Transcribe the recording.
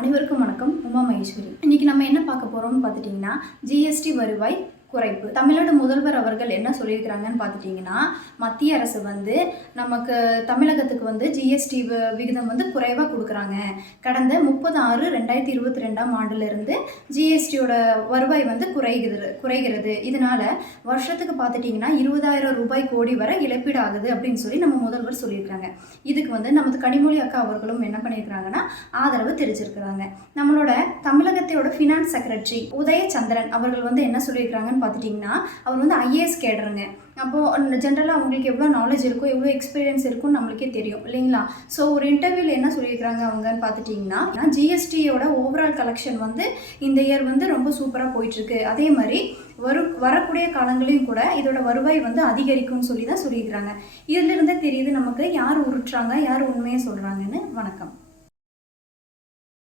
அனைவருக்கும் வணக்கம். உமா மகேஸ்வரி. இன்னைக்கு நம்ம என்ன பார்க்க போறோம்னு பார்த்துட்டிங்கன்னா, ஜிஎஸ்டி வருவாய் குறைப்பு. தமிழ்நாடு முதல்வர் அவர்கள் என்ன சொல்லியிருக்கிறாங்கன்னு பார்த்துட்டிங்கன்னா, மத்திய அரசு வந்து நமக்கு தமிழகத்துக்கு வந்து ஜிஎஸ்டி விகிதம் வந்து குறைவாக கொடுக்குறாங்க. கடந்த 30/6/2022 ஆண்டிலிருந்து ஜிஎஸ்டியோட வருவாய் வந்து குறைகிறது. இதனால் வருஷத்துக்கு பார்த்துட்டிங்கன்னா 20,000 ரூபாய் கோடி வரை இழப்பீடு ஆகுது அப்படின்னு சொல்லி நம்ம முதல்வர் சொல்லியிருக்காங்க. இதுக்கு வந்து நமது கனிமொழி அக்கா அவர்களும் என்ன பண்ணியிருக்கிறாங்கன்னா ஆதரவு தெரிவிச்சிருக்கிறாங்க. நம்மளோட தமிழகத்தோட ஃபினான்ஸ் செக்ரட்டரி உதயச்சந்திரன் அவர்கள் வந்து என்ன சொல்லியிருக்கிறாங்கன்னு பார்த்துட்டிங்கன்னா, அவர் வந்து ஐஏஎஸ் கேடருங்க. அப்போது ஜென்ரலாக அவங்களுக்கு எவ்வளோ நாலேஜ் இருக்கோ, எவ்வளோ எக்ஸ்பீரியன்ஸ் இருக்கும்னு நம்மளுக்கே தெரியும் இல்லைங்களா? ஸோ ஒரு இன்டர்வியூவில் என்ன சொல்லியிருக்கிறாங்க அவங்கன்னு பார்த்துட்டிங்கன்னா, ஜிஎஸ்டியோட ஓவரால் கலெக்ஷன் வந்து இந்த இயர் வந்து ரொம்ப சூப்பராக போயிட்டுருக்கு. அதே மாதிரி வரக்கூடிய காலங்களையும் கூட இதோட வருவாய் வந்து அதிகரிக்கும்னு சொல்லி தான் சொல்லியிருக்கிறாங்க. இதிலிருந்தே தெரியுது நமக்கு யார் உருட்டுறாங்க, யார் உண்மையை சொல்கிறாங்கன்னு. வணக்கம்.